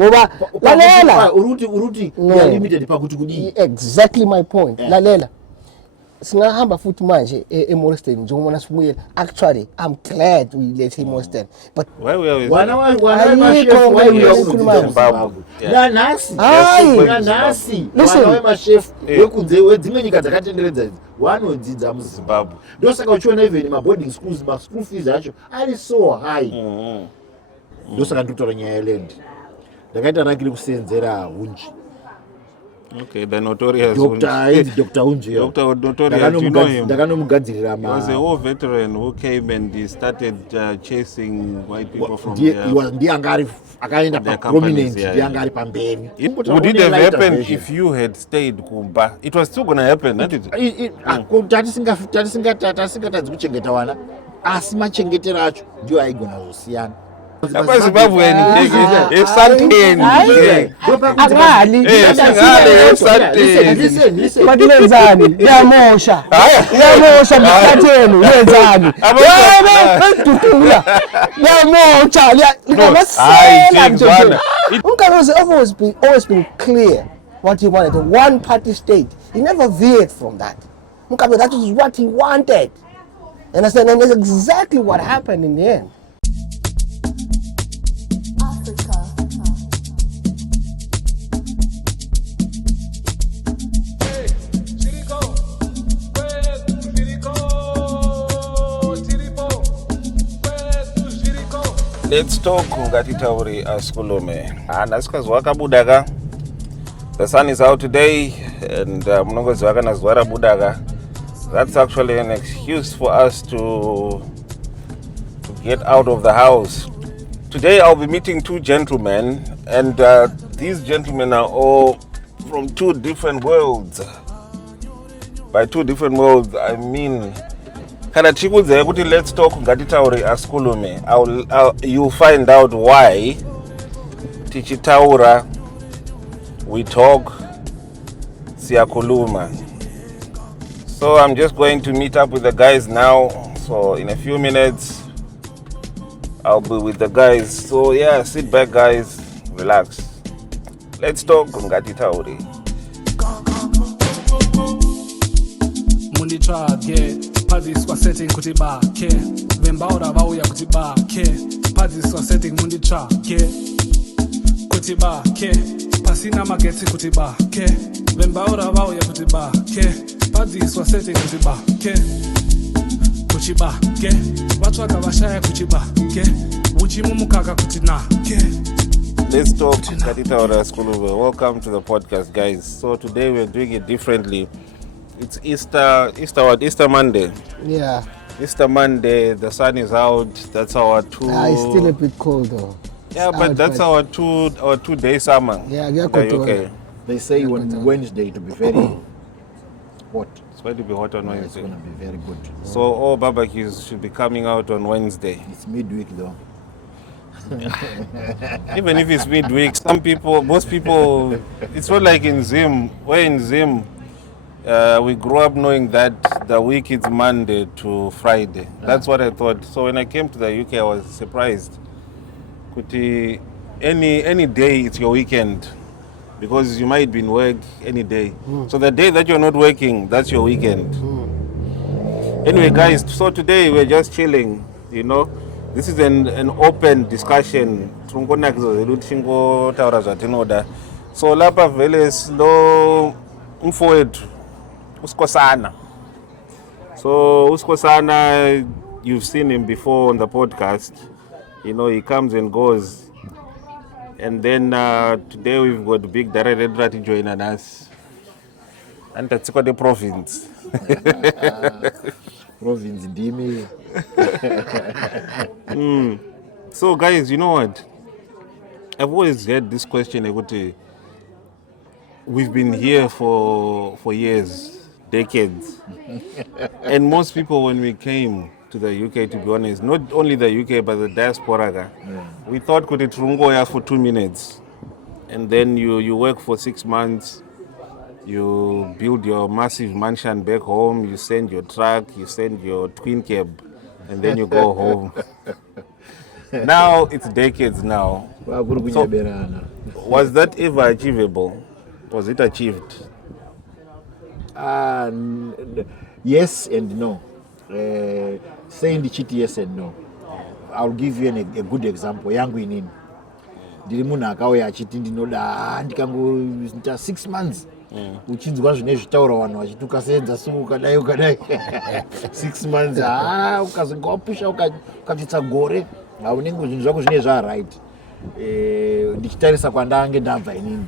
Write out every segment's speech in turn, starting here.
ngoba lalela uruti ya limited pakuthi kudini. Exactly my point. Lalela singahamba futhi manje eMolsten njengoba sibuyela. Actually I'm glad we let him Molsten, but why we are why nasi machef wekunze wedzimwe nyika dzakatenderedza idzi wanodzidza muZimbabwe ndosaka uchiona even maboarding schools school fees acho ari so high. Ndosaka nditotora nyaya yeland ndakaita rakiri kusenzera unji. Okay, the notorious Dr. Unji. Dr. Notorious, you know him. He was a war veteran who came and he started chasing white people from there. He was prominent. Would it have happened if you had stayed Kumba? It was still going to happen, not it? always been clear what he wanted, a one-party state. He never veered from that. That was what he wanted. And I said, and that's exactly what happened in the end. Let's talk ngatitauri askulume. Anasikazwa kabudaka. The sun is out today and munongozwa kana zuva rabudaka. That's actually an excuse for us to get out of the house. Today I'll be meeting two gentlemen, and these gentlemen are all from two different worlds. By two different worlds, I mean kana chikudze kuti let's talk ngatitauri askulume. You'll find out why tichitaura, we talk, siyakuluma. So I'm just going to meet up with the guys now. So in a few minutes I'll be with the guys. So yeah, sit back guys, relax. Let's talk ngatitauri. Mundi trage Padis was setting kuti ba ke Vembaura vauya kuti ba ke Padis was setting mundi trage kuti ba ke Pasina magetsi kuti ba ke Vembaura vauya kuti ba ke Padis was setting kuti ba ke kuti ba ke Vatsvaka vashaya kuti ba ke Uchimumukaka kuti na ke. Let's talk ngatitaura askulume. Welcome to the podcast guys. So today we're doing it differently. It's Easter Monday. Yeah. Easter Monday, the sun is out. That's our two. It's still a bit cold though. Yeah, but that's our 2-day summer. Yeah, okay. They say on Wednesday to be very hot. It's going to be hot on Wednesday. It's going to be very good. So all barbecues should be coming out on Wednesday. It's midweek though. Even if it's midweek, most people, it's not like in Zim. We're in Zim. We grew up knowing that the week is Monday to Friday. That's what I thought. So when I came to the UK, I was surprised. Any day it's your weekend, because you might be in work any day. So the day that you're not working, that's your weekend. Anyway, guys, so today we're just chilling. You know, this is an open discussion. So lapa vele slow umfowethu uskosana. So uskosana, you've seen him before on the podcast. You know, he comes and goes. And then today we've got big director to join us. And that's got the province. Province Dimi. So guys, you know what? I've always had this question. We've been here for years, decades. And most people, when we came to the UK, to be honest, not only the UK, but the diaspora, we thought could it rungoya for 2 minutes. And then you work for 6 months, you build your massive mansion back home, you send your truck, you send your twin cab, and then you go home. Now it's decades now. Was that ever achievable? Was it achieved? Yes and no. Saying the chiti yes and no. I'll give you a good example. Yangu inini. Ndiri munhu akauya achiti ndinoda ndikangoita 6 months. Uchinzwa zvine zvitaura vanhu vachiti ukasenza so ukadai 6 months ukazonga wapusha ukatsvitsa gore haunenge zvinhu zvako zvine zvaright. Ndichitarisa kwandange ndabva inini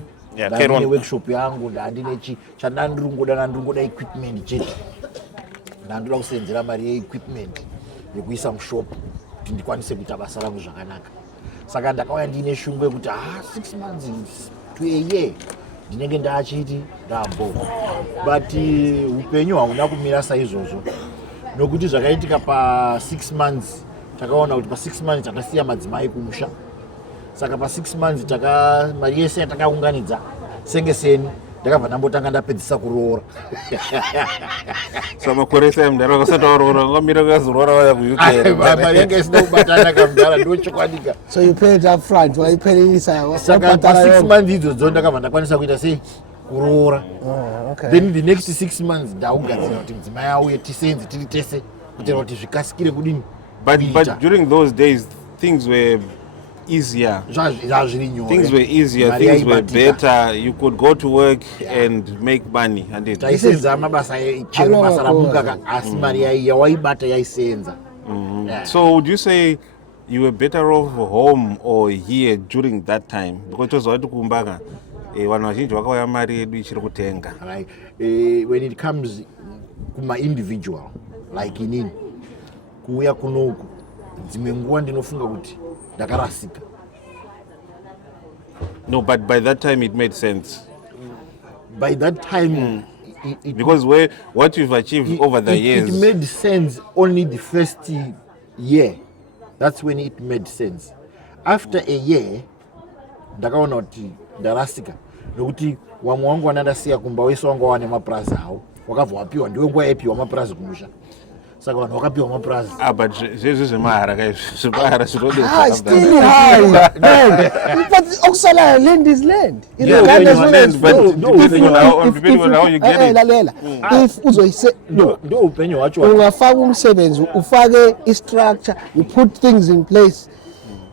ndine workshop yangu ndandine chandandiringoda equipment chete ndandoda kusenzera mari yeequipment yekuisa mushop kuti ndikwanise kuita basa rangu zvakanaka. Saka ndakauya ndine shungu yekuti 6 months to a year ndinenge ndaachiti ndambo, but upenyu hauna kumira saizvozvo nokuti zvakaitika pa6 months takaona kuti pa6 months takasiya madzimai kumusha. Saka pa6 months mari yese yatakaunganidza sengeseni ndakabva ndambotanga ndapedzisa kuroora. So makore sai mudhara kasataurora ngamira kazorora vaya kuUK. Mari yanga isina kubatana kamudhara ndochokwanika. So you paid up front, waipererisa. Saka pa6 months idzodzo ndakabva ndakwanisa kuita sei kuroora. Okay. Then the next 6 months ndaugadzira kuti mudzimai auye tisenze tiri tese kuitira kuti zvikasikire kudini. But during those days things were easier. Things were easier, things were better. You could go to work and make money. And taisenza mabasa chero basa rabuka asi mari yawaibata yaisenza. So would you say you were better off home or here during that time? Because tozvati kumbaka vanhu vazhinji vakauya mari yedu ichiri kutenga. When it comes kuma individual like inini kuuya kunoku dzimwe nguva ndinofunga kuti ndakarasika. No, but by that time it made sense. By that time because what you've achieved over the years, it made sense only the first year. That's when it made sense. After a year ndakaona kuti ndarasika nokuti wamwe wangu wanandasiya kumba wese wangu wane mapurazi awo wakabva wapiwa ndiwe nguva yapiwa mapurazi kumusha. Saka vanhu vakapiwa mapurazi. But zvizvi zvemahara zvemahara still high. But okusala land is land. Depending on how you get it. Lalela. If uzoyise ndo upenyo wacho ungafaka umsebenzi ufake istructure, you put things in place.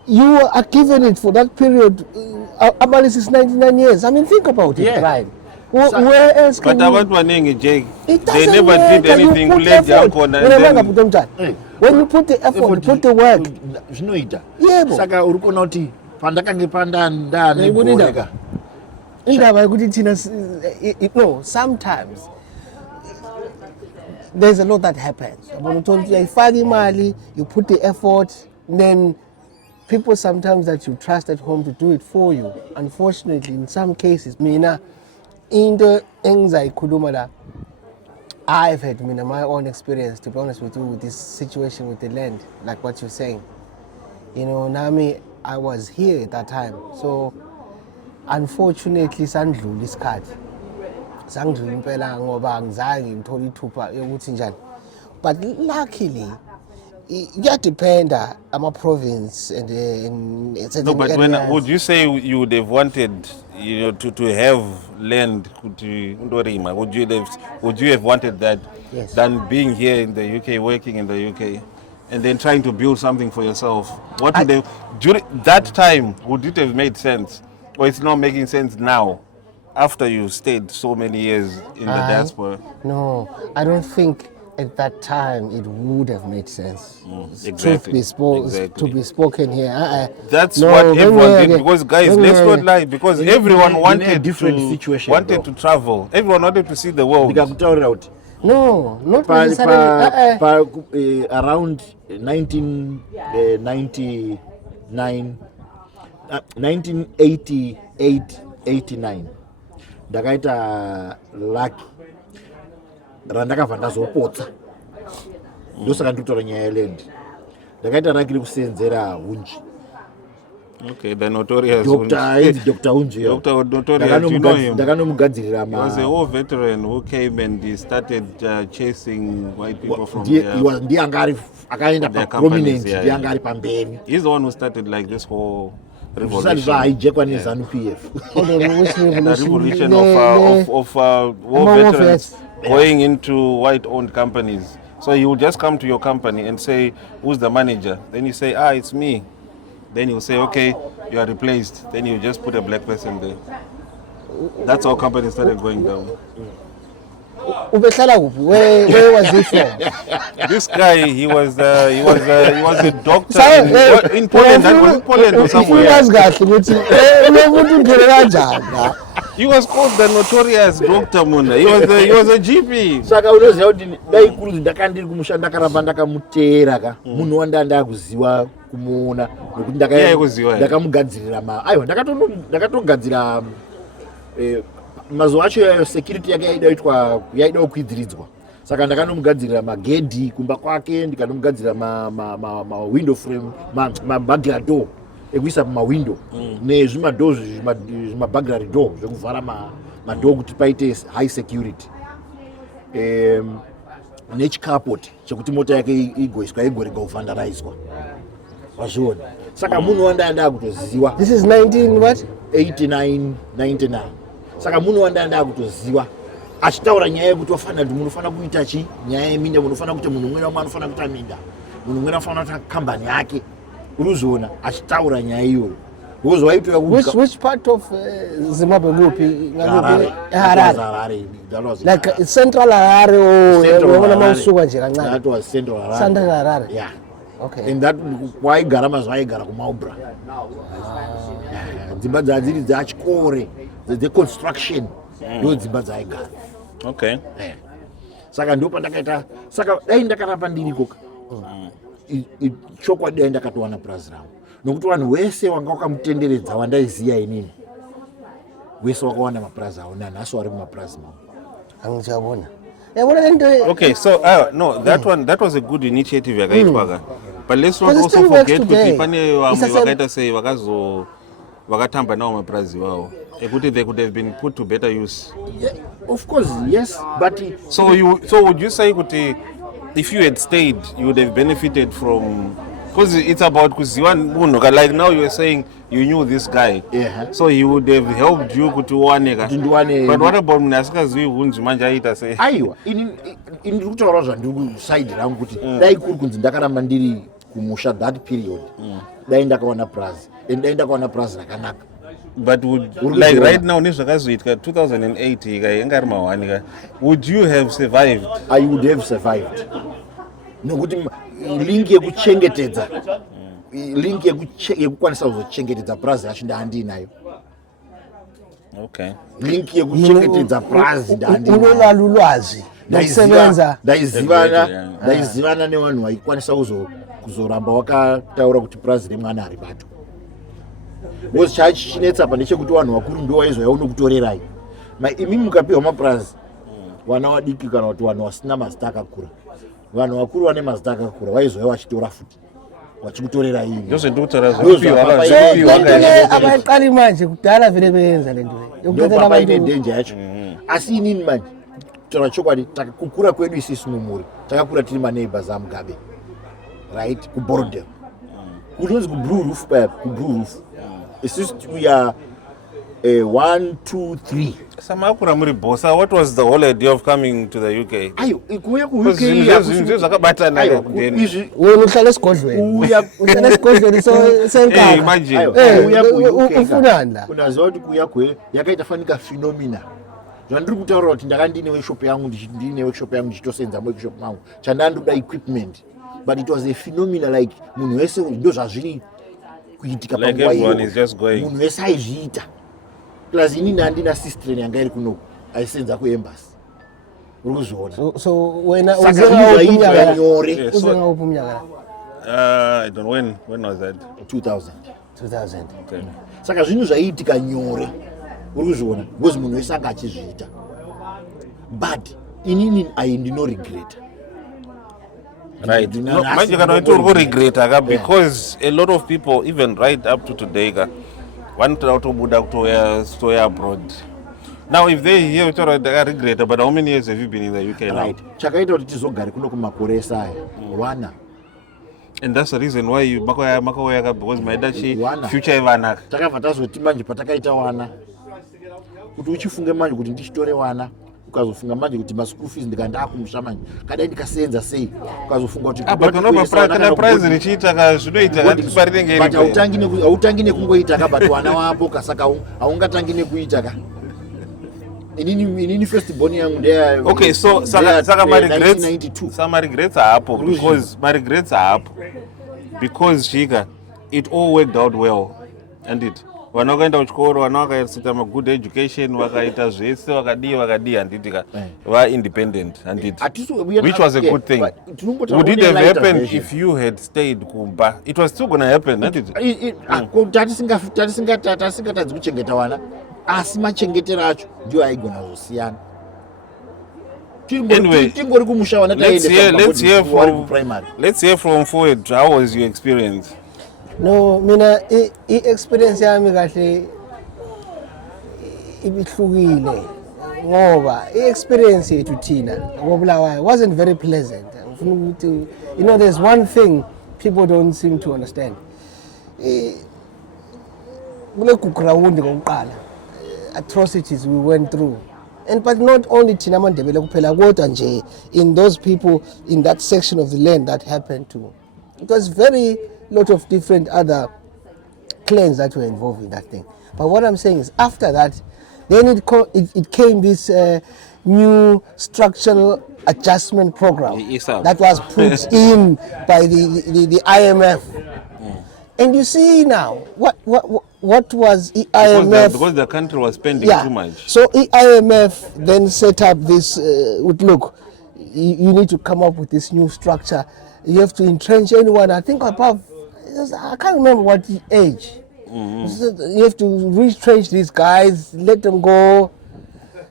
You are given it for that period. Amalis is 99 years. I mean, think about it, right? Where else can but abantu vanenge Jake, they never did anything to let when you put the effort, you put the work. Zvinoita. Saka uri kuona kuti pandakange pandandane kuoneka. Indaba yokuthi thina no, sometimes there's a lot that happens. Yabona ukuthi uyayifaka imali, you put the effort, then people sometimes that you trust at home to do it for you. Unfortunately, in some cases, mina into engizayikhuluma la, I've had my own experience, to be honest with you, with this situation with the land, like what you're saying. You know, Nami, I was here at that time. So, unfortunately, sandlula isikhathi. Sangidlula impela ngoba angizange ngithola ithuba yokuthi njani. But luckily, kuyadependa ama-province and no, but when would you say you would have wanted, you know, to have land would you have wanted that? Yes. Than being here in the UK, working in the UK and then trying to build something for yourself? What would have, during that time, would it have made sense, or it's not making sense now after you stayed so many years in the diaspora? No, I don't think at that time it would have made sense. Exactly. To be spoken here. That's what everyone did, because guys, let's not lie, because everyone wanted to travel. Everyone wanted to see the world. No, not around 1988-89 ndakaita lucky randakabva ndazopotsa ndosaka ndinotaura nyaya yeland. Ndakaita lucky rekusenzera hunji. Okay, the notorious Dr. Hunji. Dr. Notorious, you know him. Ndakamugadzirira He was a war veteran who came and he started chasing white people from there. He was akaenda prominent, ndiye angari pamberi. He's the one who started like this whole revolution. Hijackwa neZANU-PF. Which The revolution of war Among veterans going into white-owned companies. So you will just come to your company and say, who's the manager? Then you say, it's me. Then you'll say, okay, you are replaced. Then you just put a black person there. That's how companies started going down. Where was he from? This guy, he was a doctor in Poland. That was in Poland or somewhere. He was called the notorious Dr. Munda. He was a GP. Saka unoziva kuti dai kuruzi ndakandiri kumushanda ndakaramba ndakamuteera ka munhu wandanda kuziva kumuona nokuti ndakamugadzirira aiwa ndakatogadzira mazuva acho security yake yaida kukwidziridzwa saka ndakandomugadzirira magedhi kumba kwake ndikandomugadzirira window frame burglar door ekuisa pamawindow nezvimadoo zvimaburglary door zvekuvhara madoo kuti paite high security nechicapot chekuti mota yake igoiswa igorega kuvhandaraizwa wazviona saka munhu wandanda kutoziva. This is 19 what? 89 99. Saka munhu wandanda kutoziva achitaura nyaya yekuti wafanira kuti munofana kuita chi nyaya yeminda munofana kuti munhu umwe naumwe anofana kuita minda munhu umwe anofana kuita kambani yake uruzoona achitaura nyaya iyoyo. Which part of Zimbabwe group? Harare. Like Central Harare or that was Central Harare. Central Harare. Yeah. Okay. And that why Garama Zaigara Kumaubra. Zimbabwe is the core, the construction. Do Zimbabwe. Okay. Saka ndo pandakaita saka dai ndakaramba ndiri koka. Chokwa dai ndakatowana prazi rangu. Nokuti vanhu wese wanga wakamutenderedza wandaiziya inini wese wakawana mapurazi awo nanhasi vari mumapurazi mavo. Okay, so no, that was a good initiative yakaitwaga. But let's not also forget kuti pane vamwe vakaita sei vakatamba nawo mapurazi vavo ekuti they could have been put to better use. Yeah, of course, yes, but so would you say kuti if you had stayed you would have benefited from, because it's about kuziwa munhu, like now you were saying you knew this guy, so he would have helped you kuti uwaneka. But what about munhu asikazivi hunzi manje aita sei? Aiwa ini kutaura zvandiri side rangu kuti dai kuri kunzi ndakaramba ndiri kumusha that period dai ndakawana prazi and dai ndakawana prazi rakanaka. But like right now nezvakazoitika 2008 ikaenga ari mahwani, would you have survived? I would have survived. Nokuti link yekuchengetedza link yekukwanisa kuzochengetedza prazi racho ndaandinayo. Okay. Link yekuchengetedza prazi ndaandinalulwazi ndakusebenza ndaizivana nevanhu vaikwanisa kuzoramba wakataura kuti prazi remwana ari bato. Because chachinetsa pa ndechekuti vanhu vakuru ndo vaizouya kutorerai. Imi mukapiwa mapurazi vana vadiki kana kuti vanhu vasina mazita akakura, vanhu vakuru vane mazita akakura vaizouya vachitora futi vachikutorera ini. Abaqali manje kudala vele beyenza lento ndokuthela abantu ine danger yacho. Asi inini manje kutaura chokwadi takakura kwedu isisi mumuri takakura tiri maneighbors aMugabe, right, kuBorodale kunonzi kuBlue Roof paya kuBlue Roof. We are 1, 2, 3. Samakura muri bosa. What was the whole idea of coming to the UK? Ayo, kuya ku UK zvakabatana. Wewe uhlala esigodlweni. Uhlala esigodlweni senkaka. Imagine. Kuya ku UK. Ufunanda. Unaziva kuti kuya kwe yakaita fanika phenomena. Zvandiri kutaura kuti ndakandine workshop yangu ndine workshop yangu ndichitosenza workshop yangu. Chandandoda equipment. But it was a phenomena like munhu wese ndo zvazviri kuitika like everyone is just going. Munhu wese aizviita. Plus inini handina sister yanga iri kuno aisenza kuembassy. Urikuzviona. So wena uzenga nyore. Uzenga upumnyaka. I don't know when was that? 2000. Okay. Saka zvinhu zvaiitika nyore. Urikuzviona. Because munhu wese anga achizviita. But inini ndino regret. Right. No, manje kana uri regret because a lot of people even right up to today want to buda kutoya abroad. Now if they hear it they regret, but how many years have you been in the UK now? Right. Chakaita kuti tizogare kuno kumakore saya. Wana. And that's the reason why you makoya because my dad she Wana. future ivana. Takabva tazoti manje patakaita wana kuti uchifunge manje kuti ndichitore wana ukazofunga manje kuti maschool fees ndikanda kumusha manje kadai ndikasenza sei ukazofunga kuti But unopa kana price richiita ka zvinoita katiparire ngeri. But autangi nekungoita ka but wana wapo kasaka aungatangi nekuita ka. Inini first born yangu there. Okay, so saka my regrets are hapo because my regrets are hapo because Shika it all worked out well and it vana vakaenda kuchikoro vana vakaita good education vakaita zvese vakadi handitika independent and it which was a good thing. Would it have happened if you had stayed kumba? It was still gonna happen and it tatisingatadzi kuchengeta wana asi machengetero acho ndio aigona kuzosiyana. Anyway, let's hear from Forward. How was your experience? No, mina experience yami kahle ibihlukile ngoba experience yethu thina ngobulawayo wasn't very pleasant. You know, there's one thing people don't seem to understand. Kule ground ngokuqala atrocities we went through. But not only thina Mandebele kuphela kodwa nje in those people in that section of the land that happened to. It was very lot of different other clans that were involved in that thing. But what I'm saying is after that, then it came this new structural adjustment program that was put in by the IMF. And you see now, what was IMF? Because the country was spending too much. So IMF then set up this, look, you need to come up with this new structure. You have to entrench anyone, I think above, I can't remember what the age. So you have to retrench these guys, let them go,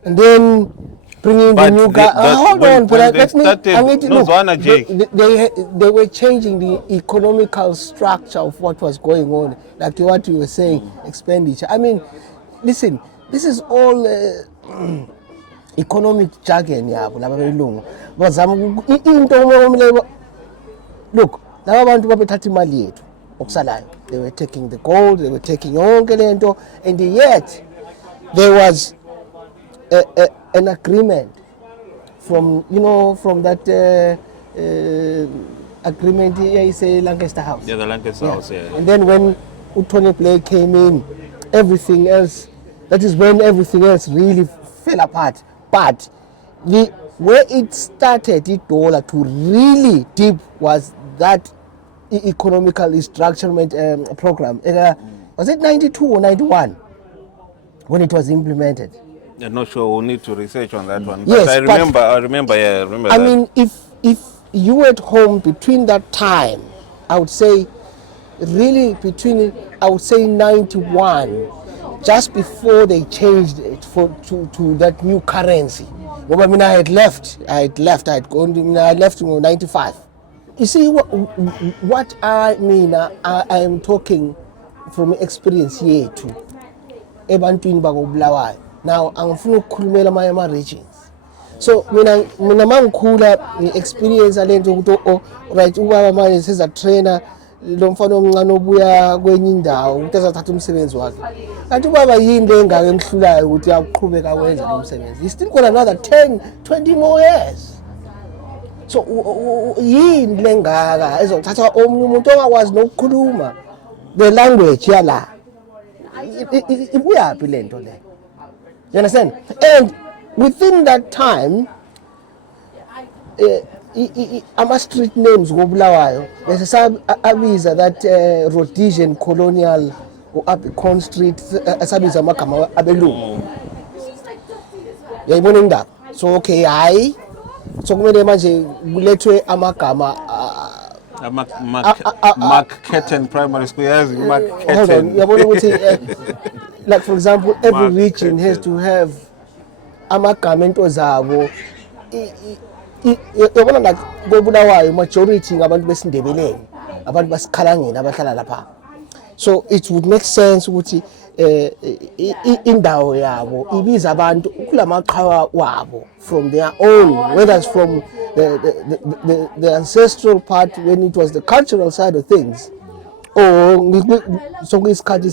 and then bring in the new guy. Hold on, but they were changing the economical structure of what was going on, like what you were saying, expenditure. I mean, listen, this is all economic jargon. Look, they were taking the gold, they were taking yonke lento, and yet there was an agreement from that agreement. You say Lancaster House. Yeah, the Lancaster House. Yeah. And then when Tony Blair came in, everything else. That is when everything else really fell apart. But where it started, it all to really deep was that economical restructuring program. Was it 92 or 91 when it was implemented? I'm not sure. We'll need to research on that one. Yes, but I remember. I mean, if you were at home between that time, I would say, really between 91, just before they changed it to that new currency. Well, I mean, I had left in 95. You see what I mean? I am talking from experience here too. Now I'm from Kulmela regions. So mina mangikhula experience alento right ubaba manje seza trainer lo mfana omncane obuya kwenye indawo ukuthi azathatha umsebenzi wakhe. Kanti ubaba yini lengaka emhlulayo ukuthi uyaqhubeka wenza lo msebenzi. He still got another 10, 20 more years. So yini lengaka ezothatha omunye umuntu ongakwazi nokukhuluma the language yala. Ibuyaphi lento le? You understand? And within that time, street names go Bulawayo. There's abiza that Rhodesian colonial or Abicon Street, asabiza makama abelu. Yayibona that. So okay, so kumele manje kulethwe amagama Mark Ketten Primary School. Yes, Mark Ketten. Like for example, every region has to have amagama ento zabo. Yabona like goBulawayo majority ngabantu besindebeleni, abantu basikhalangeni abahlala lapha. So it would make sense ukuthi indawo yabo ibiza abantu kulamaqhawe wabo from their own, whether it's from the ancestral part when it was the cultural side of things, or so isikhathi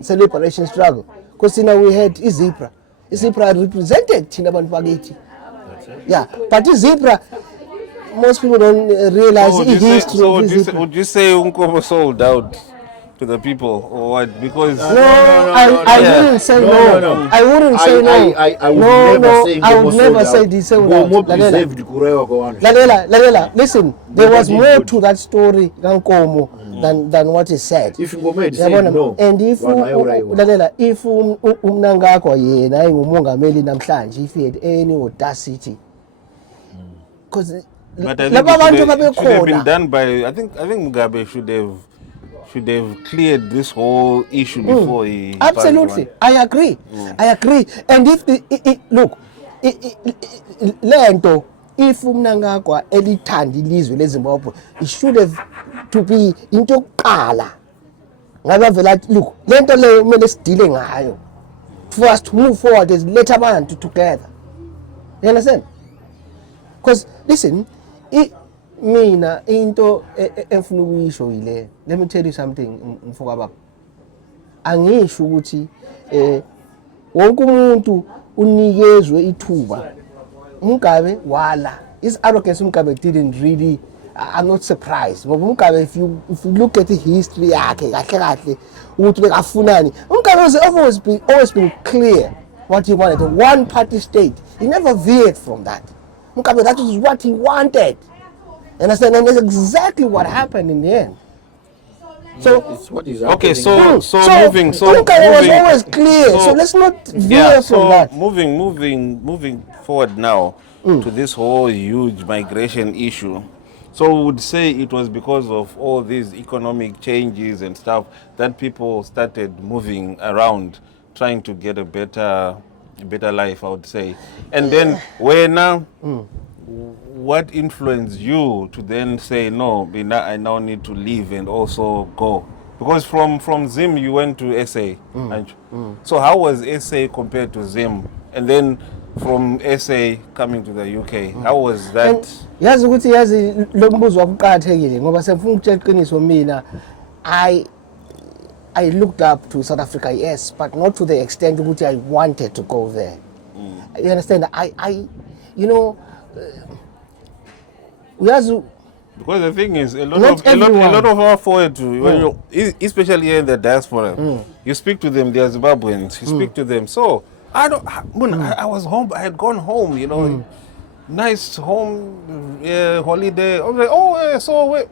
se liberation struggle, because now we had izebra represented thina abantu bakithi. Yeah, but izebra, most people don't realize the history of izebra. Would you say Unkomo sold out to the people or what? Because I wouldn't say no. I wouldn't say no. I would never say this. Lalela, listen, there was more to that story than what is said. If Ngoma said no, and if lalela, if umnangakwa yena ayingumongameli namhlanje, if he had any audacity, because but I think it should have been done by. I think Mugabe should have cleared this whole issue before he. Absolutely, I agree. And if look, lento, if umnangagwa elithanda ilizwe leZimbabwe, it should have to be into yokuqala. Ngabe vela look, lento le kumele sidile ngayo for us to move forward as let abantu together. You understand? Because listen, mina into enfuna ukuyisho yile. Let me tell you something, mfoka baba. Angisho ukuthi wonke umuntu unikezwe ithuba. Mugabe wala. His arrogance Mugabe didn't really, I'm not surprised. But Mugabe, if you look at the history yakhe kahle ukuthi bekafunani. Mugabe has always been clear what he wanted. A one-party state. He never veered from that. Mugabe, that was what he wanted. And that's exactly what happened in the end. So it's what is okay, happening. Mugabe was always clear. So let's not veer from that. Moving forward now to this whole huge migration issue. So we would say it was because of all these economic changes and stuff that people started moving around, trying to get a better life, I would say. And then where now? What influenced you to then say no? I now need to leave and also go, because from Zim you went to SA. So how was SA compared to Zim? And then from SA coming to the UK, how was that? Yazi ukuthi lo mbuzo wakuqhathekile ngoba sefuna ukutshela iqiniso mina, I looked up to South Africa, yes, but not to the extent ukuthi I wanted to go there. You understand? You know, because the thing is, a lot of our forward, especially here in the diaspora, you speak to them, they are Zimbabweans. You speak to them, so I was home. I had gone home, you know, nice home holiday. I was like, oh, so wait,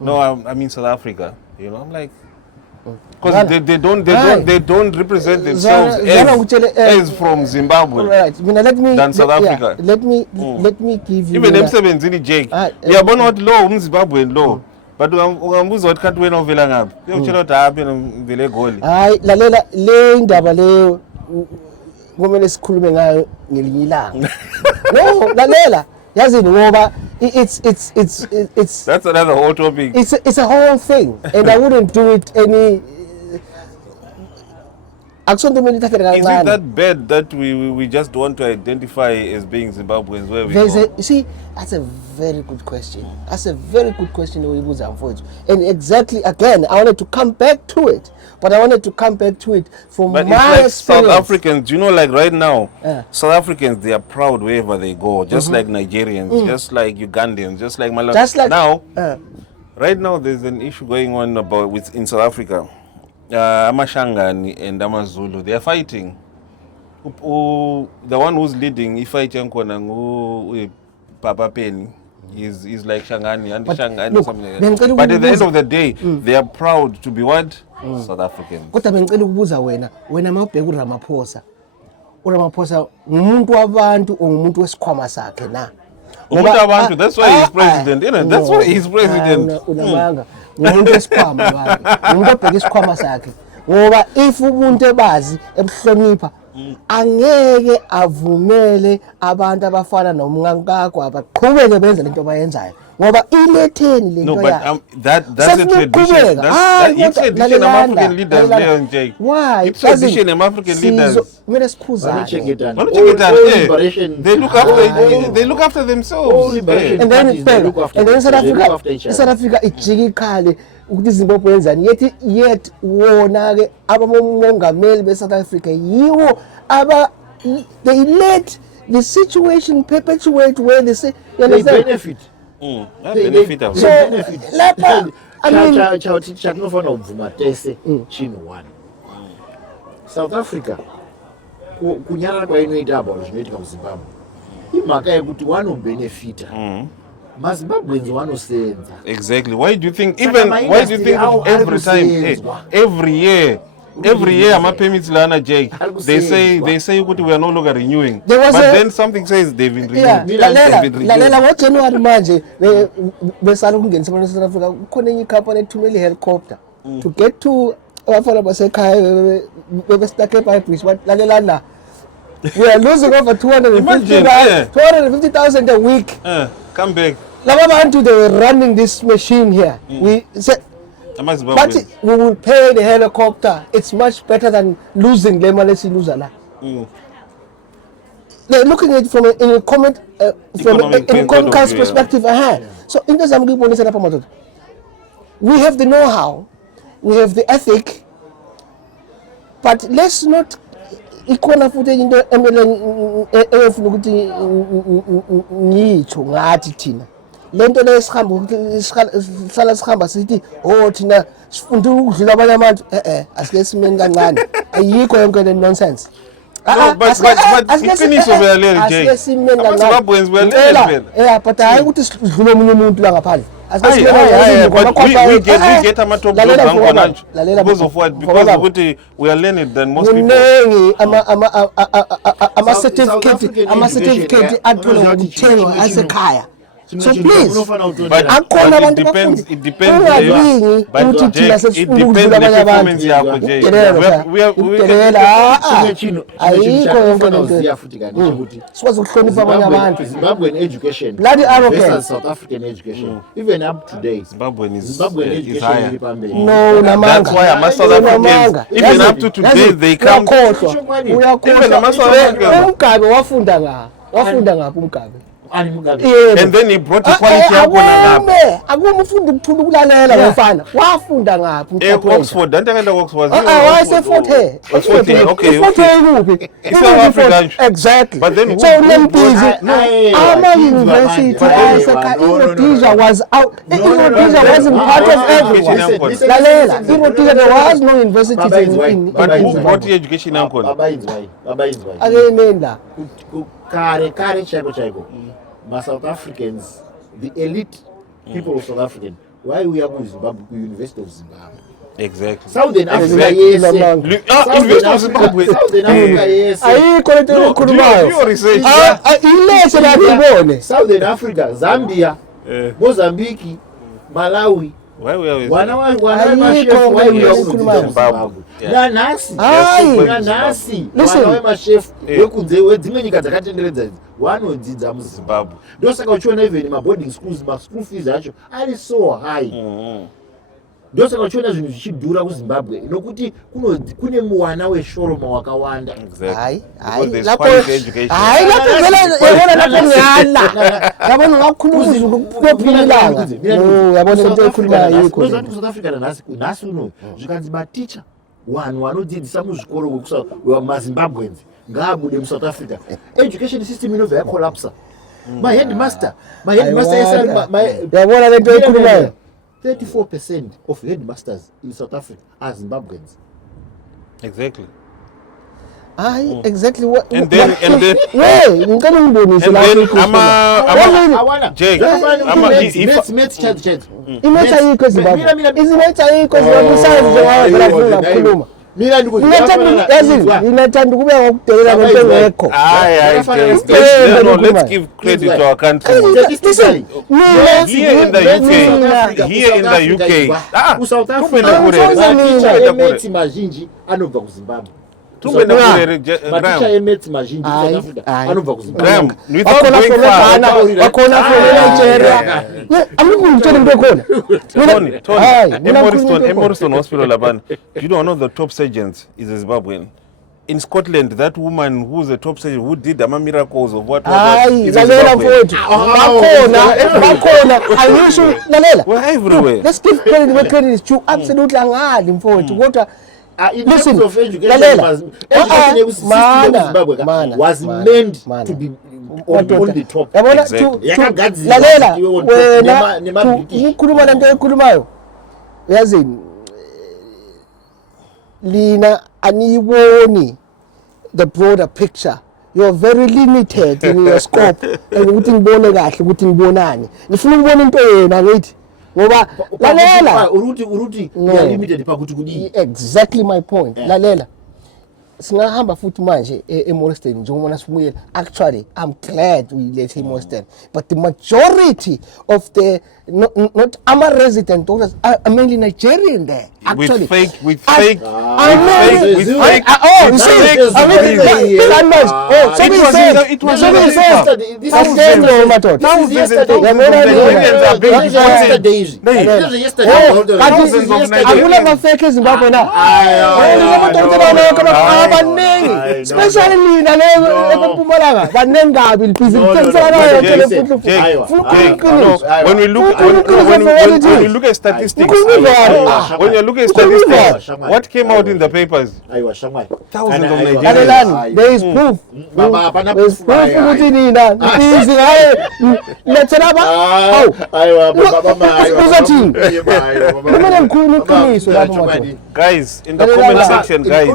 no, I'm in South Africa. You know, I'm like, because they don't represent themselves as from Zimbabwe. Right. Than South Africa. Let me give you. Even them seven in Jake. We are born out low, Zimbabwe low. But ungambuza ukuthi kanti wena ovela ngaphi? Uyotshela ukuthi hayi mina ngivele eGoli. Hayi lalela le indaba leyo kumele sikhulume ngayo ngelinye ilanga. No, lalela. Yazini ngoba it's that's another whole topic. It's a whole thing, and I wouldn't do it any. Is it that bad that we just want to identify as being Zimbabweans where we go? You see, that's a very good question. That's a very good question. And exactly, again, I wanted to come back to it. But I wanted to come back to it from my experience. South Africans, you know, like right now, South Africans, they are proud wherever they go. Just like Nigerians, just like Ugandans, just like Malawi. Just like now, right now, there's an issue going on in South Africa. Amashangani and Amazulu, they are fighting. The one who's leading, if I change Papa Penny, is like Shangani and Shangani or something like that. But at the end of the day, they are proud to be what? South Africans. Kodwa bengicela ukubuza wena mawubheka uRamaphosa ngumuntu wabantu ongumuntu wesikhwama sakhe na? That's why he's president, you know. That's why he's president. Unamanga. Ngumuntu wesikhwama bakhe. Ngumuntu obheka isikhwama sakhe. Ngoba if umuntu ebazi ebuhlonipha angeke avumele abantu abafana nomnqankakho abaqhubeke benze lento abayenzayo ngoba iletheni lento No, but that's a Safuna tradition. ukuqhubeka. It's tradition of Lalelana, African leaders lalelana. there, Jay. Why? It's tradition of African leaders. Kumele sikhuzane. They look after themselves. And then South Africa ijikikhale ukuthi iZimbabwe yenzani yet wona ke abamongameli beSouth Africa yiwo they let the situation perpetuate where they say they benefit. They benefit. So lapha I mean chatinofana ubvuma tese chino one. South Africa kunyara kwainoita about zvinoitika muZimbabwe imhaka yekuti vanobhenefita maZimbabweans vanosenza. Exactly. Why do you think every time every year ama permits lana Jay they say ukuthi we are no longer renewing, but then something says they've been renewed. Lalela ngoJanuary manje besala ukungenisa abantu eSouth Africa kukhona enye company ethumela helicopter to get to abafana basekhaya bestuck eBridge. But lalela we are losing over 250,000 a week. Come back. Laba bantu they were running this machine here. We said but we will pay the helicopter. It's much better than losing them unless you lose a lot. They're looking at it from an economic perspective. So in the Zambia, we have the know-how, we have the ethic, but let's not equal footage in the lento lesihamba sithi thina sifunda ukudlula abanye abantu asike simeni kancane ayikho yonke le nonsense. Iqiniso beyalela Jay. Zimbabweans beyalela. But hayi ukuthi sidlule omunye umuntu la ngaphandle. We get ama-top jobs because of what? Because ukuthi we are learned than most people. ama-certificate athola ngokuthengwa asekhaya. So please, but it depends on the performance yakho Jay. Zimbabwean education versus South African education. Even up to date, Zimbabwean is higher. No, that's why South Africans, even up to today, they come. Even South Africans. And then he brought equality yakho ngapha. Akumufunda ukuthula ukulalela ngofana. Wafunda ngaphi Oxford, don't tell Oxford. Wase Fort Hare. Okay. Fort Hare kuphi? It's South African. Exactly. But then so Lempizi, university Rhodesia was out. Rhodesia wasn't part of everyone. Lalela, Rhodesia there was no university in. But who brought the education yakho? Akenenda. Kare chaiko. South Africans, the elite people of South African, why we are going to Zimbabwe, University of Zimbabwe? Exactly. Southern Africa, yes. University of Zimbabwe. Southern Africa, yes. Southern Africa, Zambia, Mozambique, Malawi. Why we are Zimbabwe? Nanasi. Chef wekunze wedzimwe nyika dzakatenderedza idzi wanodzidza muZimbabwe. Ndosaka uchiona even maboarding schools school fees acho ari so high. Ndosaka uchiona zvinhu zvichidhura kuZimbabwe nokuti kune muwana weshoroma wakawanda. Exactly. South Africa nhasi uno zvikanzi maticha vanhu vanodzidzisa muzvikoro maZimbabweans ngaabude muSouth Africa. Education system inobva yakolapsa. My headmaster 34% of headmasters in South Africa are Zimbabweans. Exactly. Exactly what. And then Jake, let's give credit to our country. Here in the UK, Tumbe maticha emets mazhinji South Africa anobva Graham, kuzimbabwe. without going far. Wakona from Nigeria. Amukutshela into ekhona. Tony, Morrison Hospital Laban. You know, one of the top surgeons is a Zimbabwean. In Scotland, that woman who's a top surgeon who did the miracles of what is a Zimbabwean. We're everywhere. Let's give credit where credit is true. Absolutely, I'm forward to water. In terms of education, education was meant to be on the top. Lalela wena ukhuluma lento ekhulumayo yazini lina aniyiboni the broader picture. You're very limited in your scope ukuthi ngibone kahle ukuthi ngibonani ngifuna ukubona into yena ngithi ngoba lalela uruti ya limited pakuthi kudini. Exactly my point. Lalela singahamba futhi manje eMorriston njengobona sibuyela. Actually I'm glad we let him Morriston, but the majority of the not our resident doctors are mainly Nigerian there. Actually with fake when we look at statistics, what came out in the papers? Thousands of Nigerians. There is proof. There is proof. Guys, in the comment section, guys.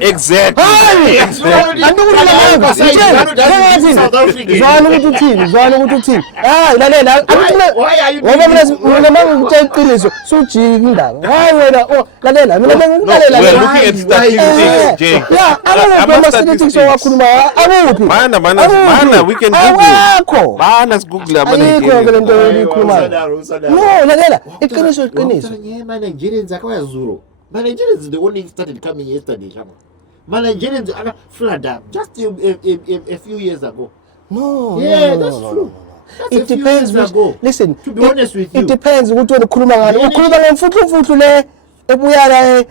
Exactly. Mana, we can Google. Mana's Google. Nigerians are zero. Nigerians they only started coming yesterday. Nigerians are flooded just a few years ago. No, yeah, no, that's no, true. It depends. Listen, to be honest with you, it depends. What you kuluma ngalo. Ukhuluma ngemfuthu le ebuyala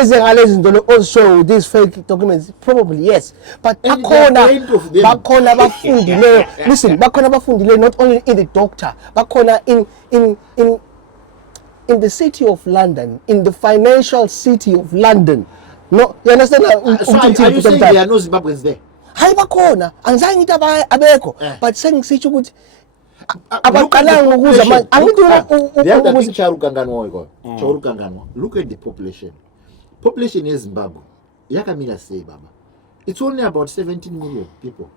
ezengalezi zinto also these fake documents probably yes, but bakhona bafundileyo. Listen, bakhona bafundileyo not only in the doctor, bakhona in the city of London, in the financial city of London. No, you understand? So are you saying there are no Zimbabweans there? Hayi bakhona angizange ngithi abekho but sengisitsho ukuthi abaqalanga ukuza manje angithi look at the population in Zimbabwe yakamila say baba it's only about 17 million people.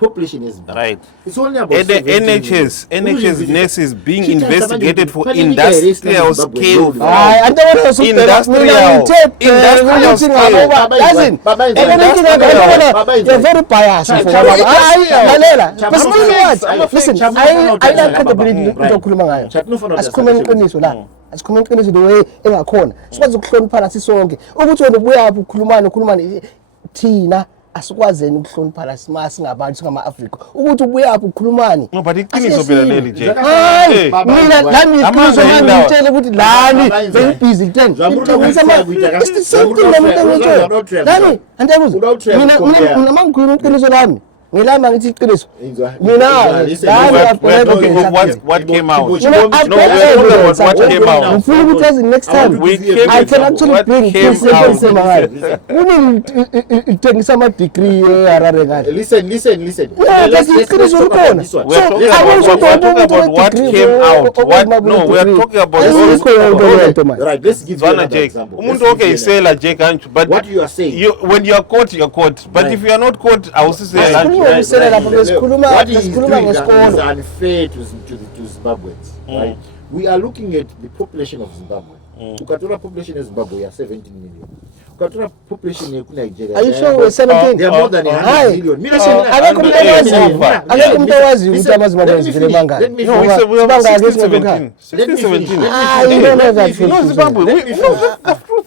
Population is bad. Right. It's only about NHS nurses being investigated for industrial scale. You're very biased. Listen, I like credibility ukukhuluma ngayo. Asikhuluma iqiniso la. Asikhuluma iqiniso the way engakhona. Sikwazi ukuhlonipha sisonke. Ukuthi wena ubuya apha ukhulumani thina asikwazeni ukuhlonipha singabantu singama-Afrika ukuthi ubuya apho ukhulumani. No, but iqiniso phela leli nje. Mina lami iqiniso manje ngitshela ukuthi lani very busy then. It's the same thing ngitshela. Lani andiyakuzwa. Mina mangikhuluma iqiniso lami. Ngilama ngithi iqiniso. Mina what came out. No, what came out. Because next time I can actually bring this taking some degree. Listen. We're talking about what came out. No, we are talking about right. Let's give you another example. Okay, say like Jake, but what you are saying. When you are caught, you're caught. But if you are not caught, I will say what he is doing is unfair to Zimbabweans. Right? we are looking at the population of Zimbabwe. Ukatora population of Zimbabwe, we are 17 million. Ukatora population of Nigeria. Are you sure we're 17? They are more than 100 million.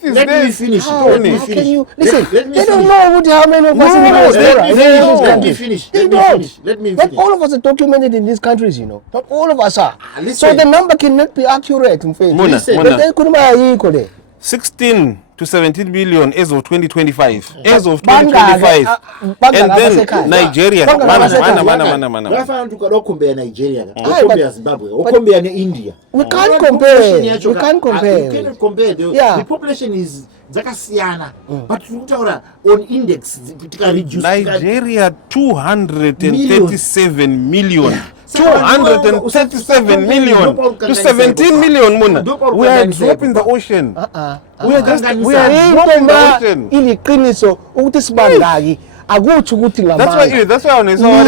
Let me finish. Can you listen? They don't know how many of us in the diaspora. Let me finish. Not all of us are documented in these countries, you know. Not all of us are. So the number cannot be accurate. Muna. 16 to 17 million as of 2025. As of 2025. And then Nigeria. Nigeria. Zimbabwe. India. We can't compare. You cannot compare. The population is Zakasiana. But on index, Nigeria 237 million. 237 million to 17 million, Muna. We are dropping the ocean. We are dropping the ocean. That's why on everyone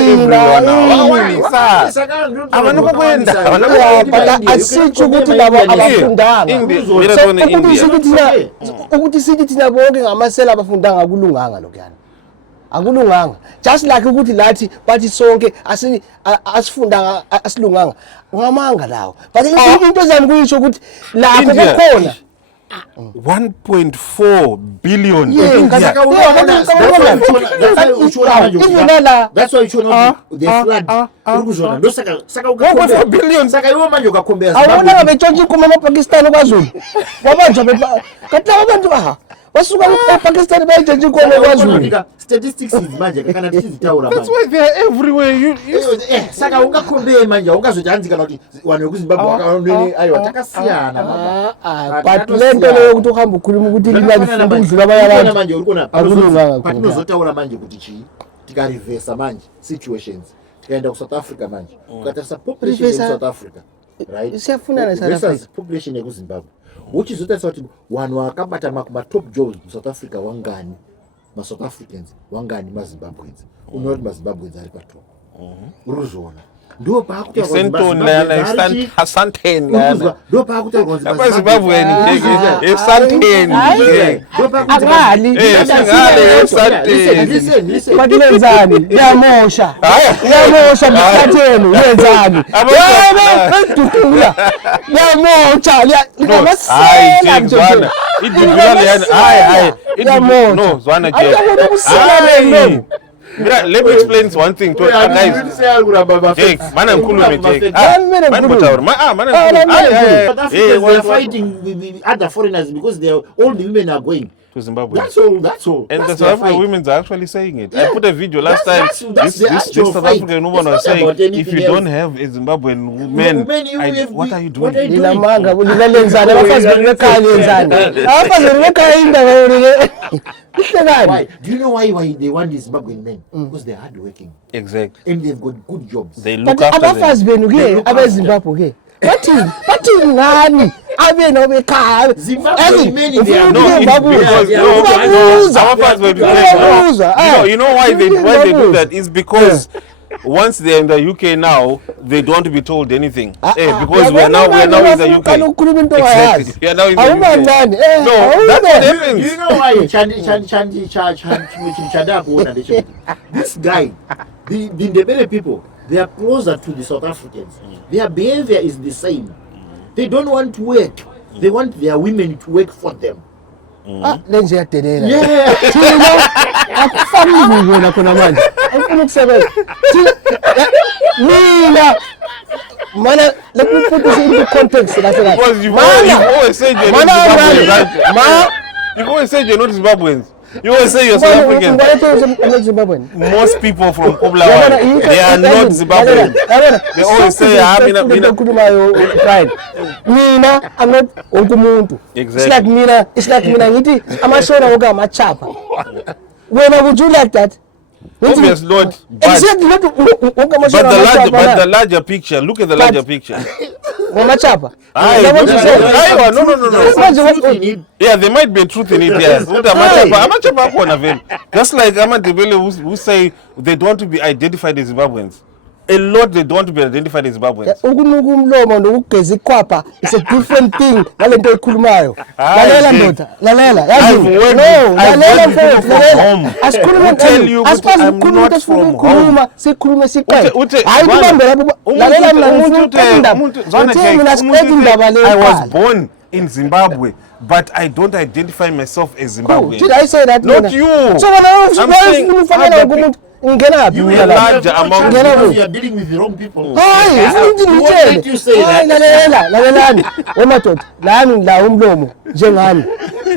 akulunganga just like ukuthi lathi bathi sonke asifundanga asilunganga ngamanga lawo but into zami kuyisho ukuthi lapho kukhona 1.4 billion. That's why you should not the flood. No saka 1.4 billion. Saka iwo manje ukakombea. Awona betshontsha kuma Pakistan kwaZulu. Wabanje kathi abantu wasuka ePakistan bayitshontsha inkomo kwaZulu. Statistics is manje kana tizitaura manje. That's why they are everywhere. You saka ungakombea manje ungazojanzika ukuthi wana kuZimbabwe akanoni ayo takasiyana mama. But lento leyo ukuthi uhamba ukhuluma ukuthi limali ukudlula abayabantu manje ulikuona akulunganga. But nozotaura manje ukuthi chi tika reverse manje situations. Tikaenda ku South Africa manje. Ukatasa population in South Africa. Right? Isiyafunana South Africa. Population ya Zimbabwe. Which is what kuti wanhu wakabata ma top jobs mu South Africa wangani? Ma South Africans wangani ma Zimbabweans. Unothi ma Zimbabweans ari pa top. Uruzona. Ndo pakuti Santen ndo pakuti Zimbabwe Santen listen badilenzani yamosha mkhathelo yenzani tukula yamocha no Zwana let me explain one thing to guys. Jake, man, I'm cool with Jake. They are fighting with other foreigners because all the women are going to Zimbabwe. That's all. And the South African women are actually saying it. I put a video last time. This South African woman was saying, if you don't have a Zimbabwean man, what are you doing? Why? Do you know why they want these Zimbabwean men? Because they're hardworking. Exactly. And they've got good jobs. They look after them. Zimbabwe ngani abe nobe khaya Zimbabwe men they are you know why they do that is because once they're in the UK now, they don't want to be told anything. Because we are now in the UK. Exactly. We are now in the UK. No, that's what happens. You know why this guy, the Ndebele people, they are closer to the South Africans. Their behavior is the same. They don't want to work. They want their women to work for them. Lenze yadelela. Yeah. Akufanele wena khona manje. Ufuna ukusebenza. Mina mana, let me put this into context. Because you've always said you're not Zimbabweans. You always say you're South African. Most people from Kobulawa, they are not Zimbabwean. They always say, Mina, I'm not Okumuntu. Exactly. It's like Mina, Amashona Oga Machapa. When would you like that? Obvious not. But the larger picture, look at the larger picture. Machapa. No. Yeah, there might be truth in it, yes. Just like Amadebele who say they don't want to be identified as Zimbabweans. a lot they don't want to be identified as Zimbabweans. Ukunuka umlomo nokugeza ikhwapha is a different thing nalento ekhulumayo. Lalela ndoda, lalela. Yazi no, lalela mfowethu, lalela. Asikhulume asipazi ukukhuluma into esifuna ukukhuluma, sikhulume siqede. Hayi kubambela lalela I was born in Zimbabwe, but I don't identify myself as Zimbabwean. Did I say that? Not you. So when I you are larger among because you are dealing with the wrong people. Why did you say that? Lalelani wemadoda lami la umlomo njengani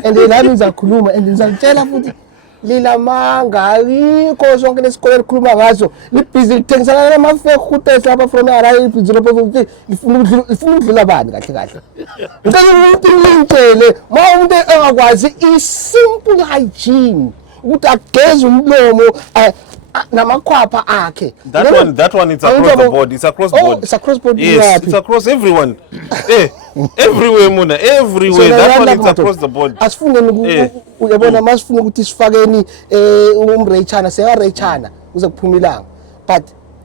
and lami ngizakhuluma and ngizakutshela futhi lila manga ayikho zonke lesikole likhuluma ngazo libhizi lithengisana nama-fake hooters lapha from arrive 0.50 ifuna ukudlula bani kahle kahle ngicela umuntu ngintshele ma umuntu engakwazi i-simple hygiene ukuthi ageze umlomo namakhwapha akhe. That one is across the board. It's across the board. It's across the board. Yes, it's across everyone. Everywhere Muna, everywhere. So that one is across the board. Asifune uyabona masifuna ukuthi sifakeni umrechana sekarechana uze kuphumilanga. But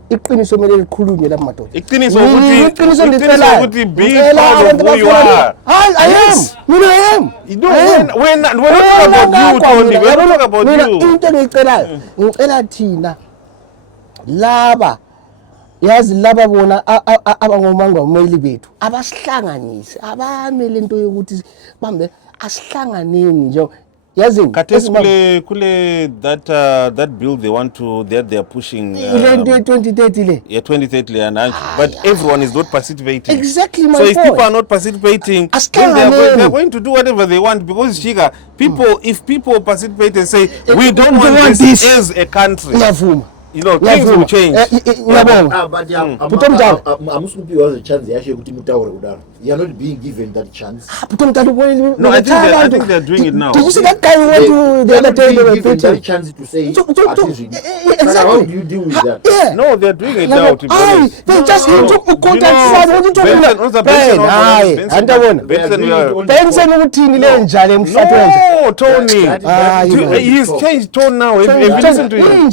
iqiniso kumele likhulunywe lapha madoda. Iqiniso ukuthi be proud of who you are. I am. I am. You know we're not talking about you, Tony. We're not talking about you. Into engicelayo ngicela thina laba yazi laba bona abangomangwameli bethu abasihlanganise abamele into yokuthi bambe asihlanganeni nje yazini Katesi kule that bill they want to that they are pushing 2030 le 2030 and but everyone is not participating. Exactly my point. So if people are not participating, then they are going to do whatever they want because if people participate and say we don't want this as a country, you know, things will change. But Amusupi was a chance ukuthi mutaure udaro. You are not being given that chance. No, I think they're doing it now. Did you see that guy who went to the other day? They were given that chance to say exactly. How do you deal with that? Yeah. No, they're doing it now. They just took contact from what you talking about. Benson uthini le njalo emhlabeni. No, Tony. He's changed tone now. Have you listened to him?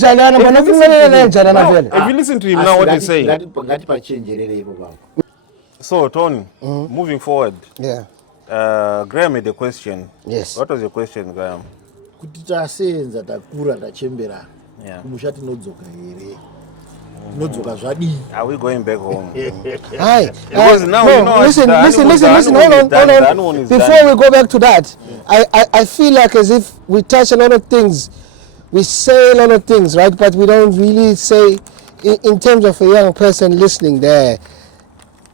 If you listen to him now, what he's saying. So, Tony, moving forward. Yeah. Graham made a question. Yes. What was your question, Graham? Kuti tasenza takura tachembera. Yeah. Kumushati nodzoka here. Nodzoka zvadi. Are we going back home? Hi. Because now no, you know listen. Hold on. Before we go back to that, I feel like as if we touch a lot of things. We say a lot of things, right? But we don't really say, in terms of a young person listening there,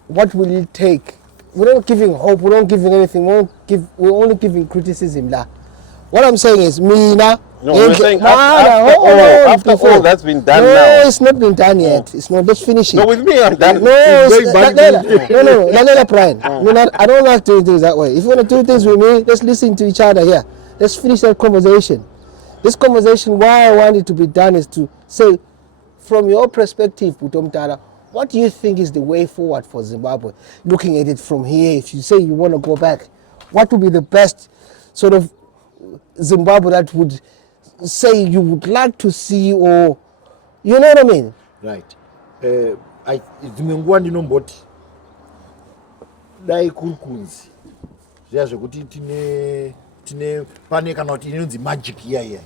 what will it take? We're not giving hope. We're not giving anything. We're only giving criticism. What I'm saying is, Mina. No, we're saying after all that's been done now. No, it's not been done yet. It's not. Let's finish it. No, with me, I'm done. No, Brian. I don't like doing things that way. If you want to do things with me, let's listen to each other here. Let's finish that conversation. This conversation, why I want it to be done is to say, from your perspective, Putomtara, what do you think is the way forward for Zimbabwe? Looking at it from here, if you say you want to go back, what would be the best sort of Zimbabwe that would say you would like to see, or you know what I mean? Right. Dzimwe ndinomboti dai kurkunzi zviya zvekuti tine pane kana kuti inonzi magic iya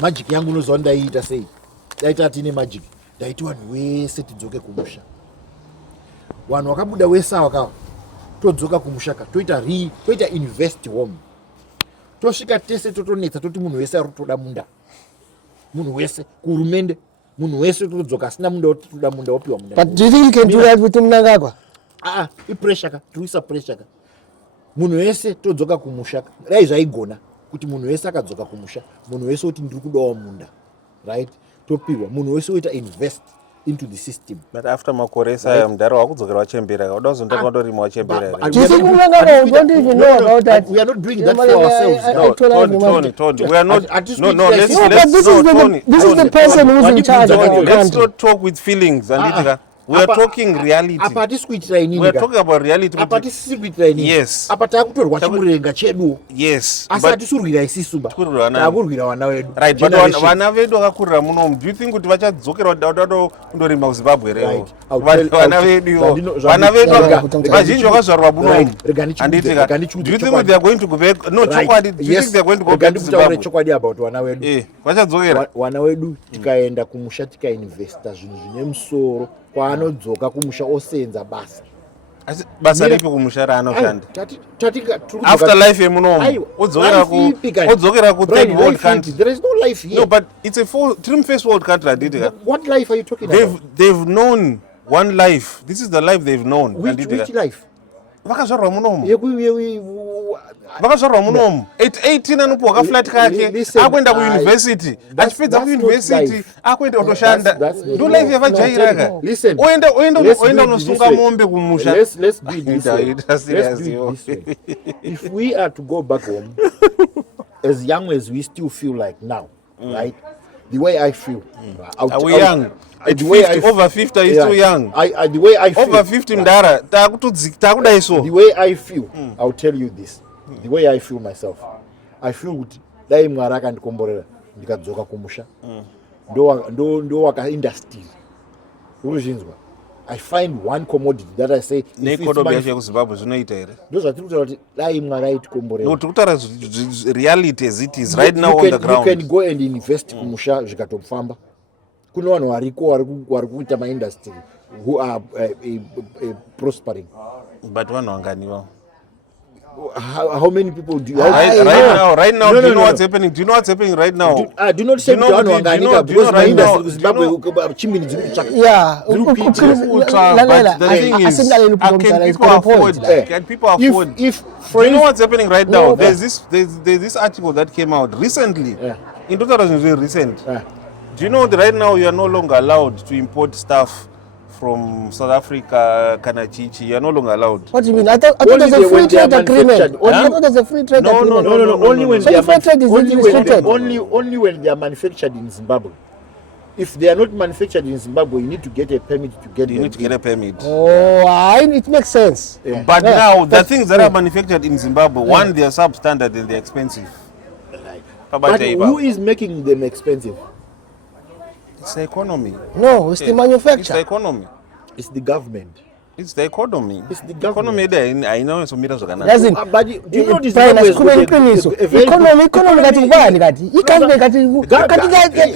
magic yangu unoziva ndaiita sei daita tine magic daiti vanhu wese tidzoke kumusha vanhu vakabuda wese avakawa todzoka kumushaka toita invest home tosvika tese totonetsa toti munhu wese ari kutoda munda munhu wese kuhurumende munhu wese todzoka asina munda toda munda wopiwa munda. But do you think you can do that with Mnangagwa? Ipressure ka tuisa pressure ka munhu wese todzoka kumusha dai zvaigona kuti munhu wese akadzoka kumusha munhu wese oti ndiri kudawo munda right topiwa munhu wese oita invest into the system. But after makoresa mudhara wakudzokera wachembera uda kuzondanga ndorima wachembera. Do you think Mnangagwa don't even know about that? We are not doing that for ourselves. Tony, we are not. No, this is the person who's in charge of the country. Let's not talk with feelings and We are talking reality. Apa hatisi kuitira inini. We are talking about reality. Apa hatisi kuitira inini. Yes. Apa takutorwa chimurenga chedu. Yes. Asi hatisurwira isisu ba. Takurwira vana vedu. Right, but vana vedu vakakurira munomu. Do you think kuti vachadzokera kundorima kuZimbabwe revo? Vana vedu vazhinji vakazvarwa munomu. Handitika. Do you think they are going to go back? No, chokwadi. Do you think they are going to go back to Zimbabwe? Chokwadi about vana vedu. Vachadzokera. Vana vedu tikaenda kumusha tikainvesta zvinhu zvine musoro kwaanodzoka kumusha osenza basa ripi kumusha raanoshanda after life yemunomu odzokera ku third world country. There is no life here. No, but it's a first world country. What life are you talking about? They've known one life. This is the life they've known. Which life? Vakazvarwa munomu. Vakazvarwa munomu. 18 anopuwa kaflat kake akuenda kuuniversity. Achipedza kuuniversity akuenda kundoshanda. Ndo life yavajairaka. Oenda unosunga mombe kumusha. Let's do it this way. If we are to go back home, as young as we still feel like now, right? The way I feel. Are we young? At 50, over 50 is too young. The way I feel. Over 50 mdara. The way I feel, I'll tell you this. The way I feel myself. I feel kuti dai Mwari akandikomborera ndikadzoka kumusha. Ndo waka industry. Uruzvinzwa. I find one commodity that I say neeconomy yacho kuZimbabwe zvinoita here. Ndo zvatiri kutaura kuti dai Mwari aitikomborera. No, tikutaura reality as it is right now on the ground. You can go and invest kumusha zvikatofamba. Kune vanhu variko vari kuita maindustry who are prospering. But vanhu vanganiwa. How many people do you right now do you know what's happening? Do you know what's happening right now? Do not say vanhu vanganika because my industry kuZimbabwe chimini dziri kutsvaka. Yeah, but the thing is, can people afford? If do you know what's happening right now? There's this article that came out recently. In 2000, recent. Do you know that right now you are no longer allowed to import stuff from South Africa, Kanachichi? You are no longer allowed. What do you mean? I thought there's a free trade agreement. I thought there's a free trade agreement. No. Only when so free trade is restricted. Only when they are manufactured in Zimbabwe. If they are not manufactured in Zimbabwe, you need to get a permit to get them. You need to get a permit. Oh, it makes sense. Yeah. But now, the things that are manufactured in Zimbabwe, one, they are substandard and they're expensive. But who is making them expensive? It's the economy. No, it's the manufacturer. It's the economy. It's the government. It's the economy. It's the government. Economy, I know it's a mirror. But do you know this economy kati ngubani kati ikanbe kati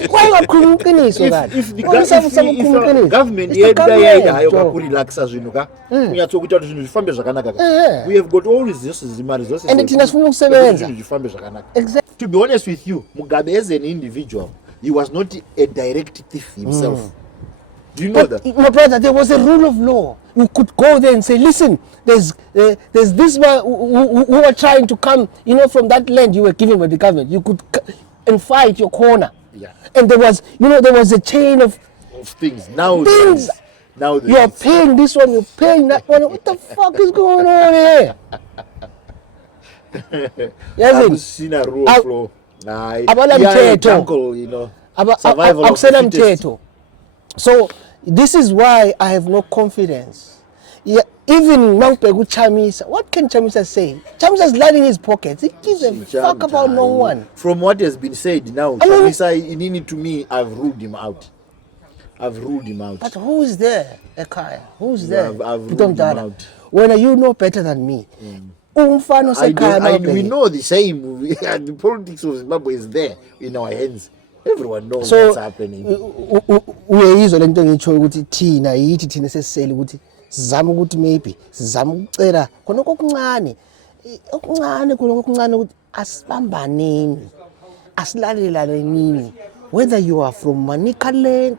kwayiwakhuluma iqiniso kati if the government yeda hayo kakurelaxa zvinhu ka kunyatsokuita kuti zvinhu zvifambe zvakanaka we have got all resources resources and tina sifuna kusebenza zvifambe zvakanaka. To be honest with you, Mugabe as an individual, he was not a direct thief himself. Do you know that? My brother, there was a rule of law. You could go there and say, listen, there's this one who were trying to come, from that land you were given by the government. You could and fight your corner. Yeah. And there was a chain of things. Now you are paying this one, you're paying that one. What the fuck is going on here? I've seen a rule of law. Survival of the fittest. So this is why I have no confidence. Yeah, even Mampegu Chamisa, what can Chamisa say? Chamisa's lining his pockets. He gives a fuck about no one. From what has been said now, Chamisa, to me, I've ruled him out. But who's there, Ekaya? Who's there? I've ruled him out. When you know better than me. We know the same. The politics of Zimbabwe is there in our hands. Everyone knows what's happening. Uyeyizwa lento ngitsho ukuthi thina yithi thina sesisele ukuthi sizama ukuthi maybe sizama ukucela khona okuncane ukuthi asibambaneni asilalelaneni whether you are from Manicaland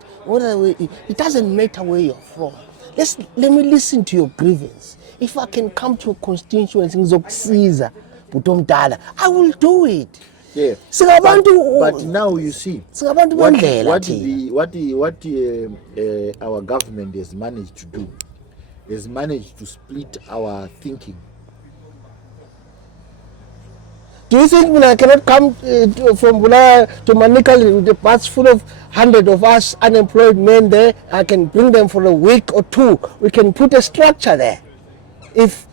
it doesn't matter where you're from. Let me listen to your grievance. If I can come to a constituency ngizokusiza butomdala, I will do it. Yeah. But now you see what our government has managed to do is managed to split our thinking. Do you think I cannot come from Bulaya to Manikali with a bus full of 100 of us unemployed men there? I can bring them for a week or two. We can put a structure there. If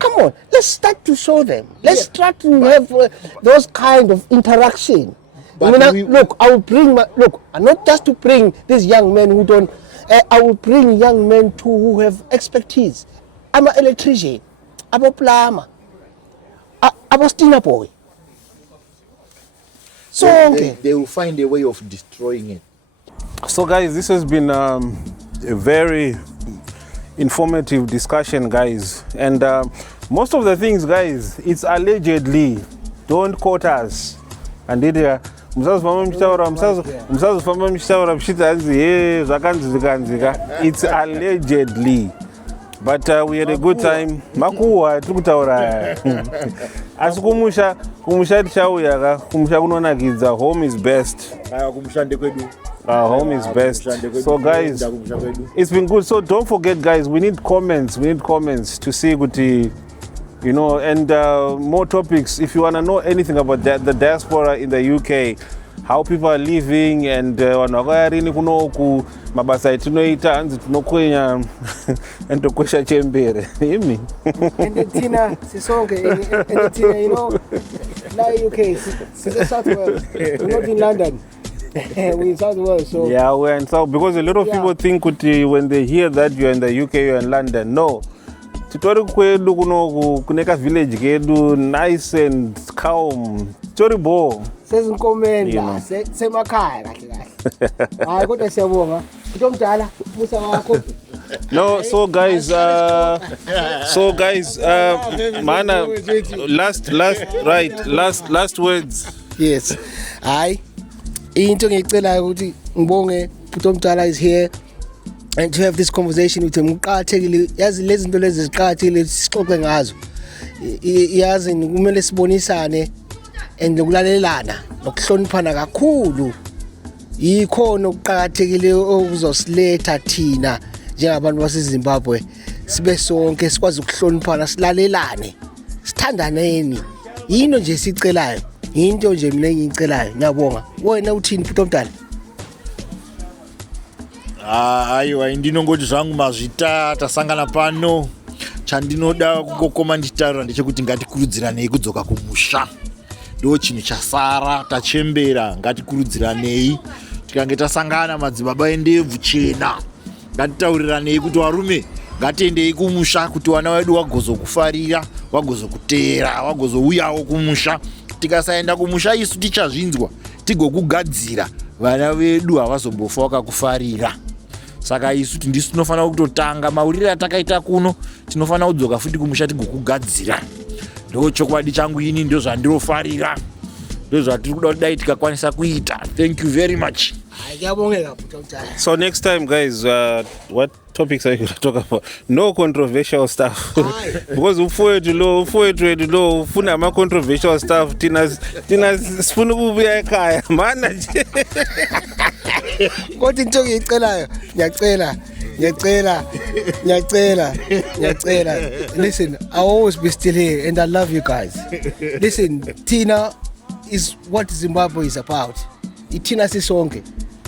come on, let's start to show them. Let's start to have those kind of interaction. Look, I will bring not just to bring these young men who don't. I will bring young men too who have expertise. I'm an electrician. I'm a plumber. I'm a stinner boy. So they will find a way of destroying it. So guys, this has been a very informative discussion, guys, and most of the things, guys, it's allegedly. Don't quote us. And it's allegedly. But we had a good time. Makuwa tukutaura. Asikumusha tishauya kumusha kunonakidza. Home is best. Home is best. So guys, it's been good. So don't forget, guys, we need comments. We need comments to see Guti, you know, and more topics. If you want to know anything about the diaspora in the UK, how people are living, and wanagarini kunoku mabasa etinoita anzi tinokwenya and tokwesha chembere. Yimi. And Tina Sisonke, and Tina, you know, now UK, since South Wales, we're not in London. We're in South Wales, so yeah, we're in South, because a lot of people think when they hear that you're in the UK, you're in London. No. Titori kwedu kuneka village kedu nice and calm. Titori bo. Sezinkomenda, semakhaya kahle kahle. Hayi kodwa siyabonga. Utomdala musa wakho. No, so guys, mana last words. Yes. Hayi. Into ngicelayo ukuthi ngibonge Utomdala is here. And to have this conversation with him, uqathekile yazi lezi zinto lezi ziqathekile sixoxe ngazo. Yazi kumele sibonisane and nokulalelana nokuhloniphana kakhulu. Yikho nokuqathekile okuzosiletha thina njengabantu baseZimbabwe sibe sonke sikwazi ukuhloniphana, silalelane, sithandaneni. Yino nje sicelayo. Into nje mina engicelayo. Ngiyabonga. Wena uthini Utomdala? Aiwa, ndinongoti zvangu mazvita tasangana pano. Chandinoda kukokoma ndichitaura ndechekuti ngatikurudziranei kudzoka kumusha. Ndo chinhu chasara, tachembera, ngatikurudziranei. Tikange tasangana madzibaba endebvu chena, ngatitauriranei kuti varume ngatiendei kumusha kuti vana vedu vagozokufarira, vagozokuteera, vagozouyawo kumusha. Tikasaenda kumusha isu tichazvinzwa, tigokugadzira, vana vedu havazombofa vakakufarira. Saka isu ndisu tinofanira kutotanga maurire atakaita kuno, tinofanira kudzoka futi kumusha tigokugadzira. Ndo chokwadi changu ini ndo zvandirofarira. Ndo zvatiri kuda kudai tikakwanisa kuita. Thank you very much. So next time, guys, what topics are you going to talk about? No controversial stuff. Because ufuna ma controversial stuff. Tina sifuna kubuya ekhaya. Mana. Kodwa into ngicelayo, ngiyacela. Listen, I'll always be still here and I love you guys. Listen, Tina is what Zimbabwe is about. Tina Sisonke.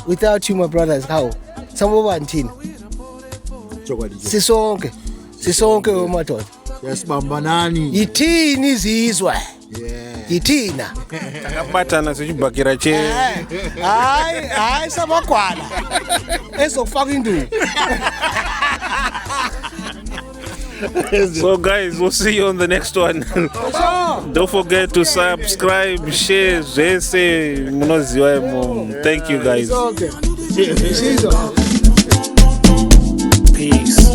Without you, my brothers, how? Samoba and Tina. Sisonke madoda. Yes, bambanani. Ithini izizwe. Ithina. Takabatana sichibhakira che. Hayi samagwala. Ezokufaka induku. So guys, we'll see you on the next one. Don't forget to subscribe, share, thank you guys. Peace.